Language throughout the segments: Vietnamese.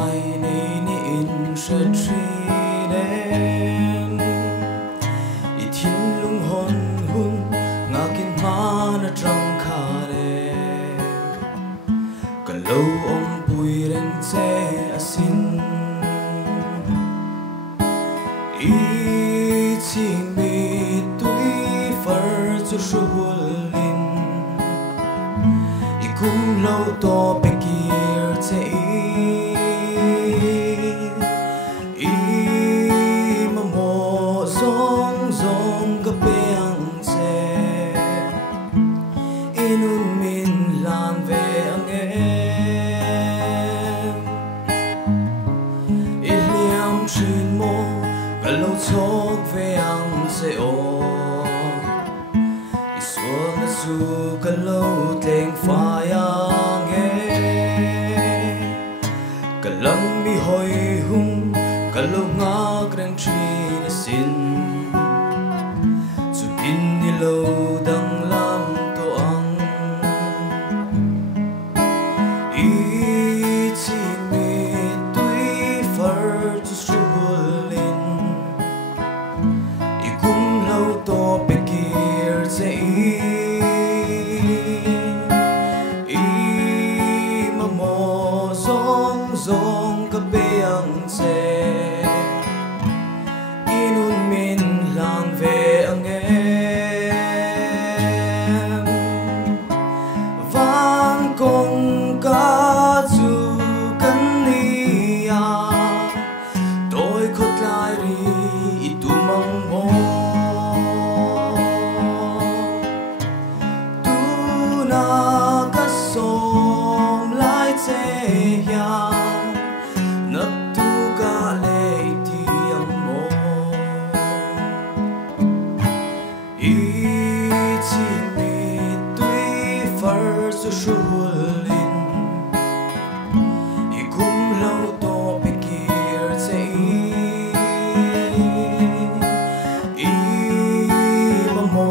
lai nei ni in she tri den I thiên lung hon hun nga kin ma na trăng kha de ka lâu om pui ren che asin I ching mi tui far chu shuhulin I kum lâu to pekir che I ma mo zong zong ka peang che inun min lan ve ang I liam trin mo ka lâu chok ve ang se o I sual na su ka lâu teng phai ang ka lang mi hoi hung ka lâu ngak rang tri na sin chu pin ni lâu dang lam to ang I chi mi tui far chu struhulin I kum lâu to pekir che I ma mo zong zong ka peang che inun min lang ve ang van kong ka chu kan nia tôi khot lai ri I tu mang mo Tunah ka sawm lai che ya nak tu ka le ti ang mo I chi mi tui far su shuhulin I kum lâu to pekir che I ma mo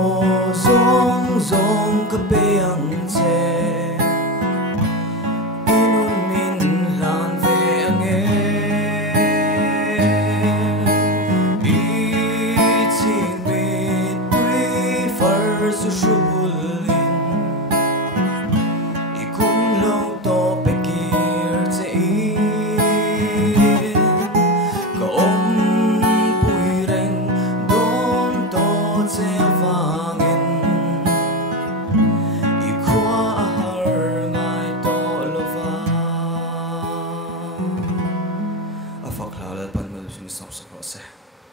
zong zong ka peang che inun min lan ve ang I chi mi tui far su shuhulin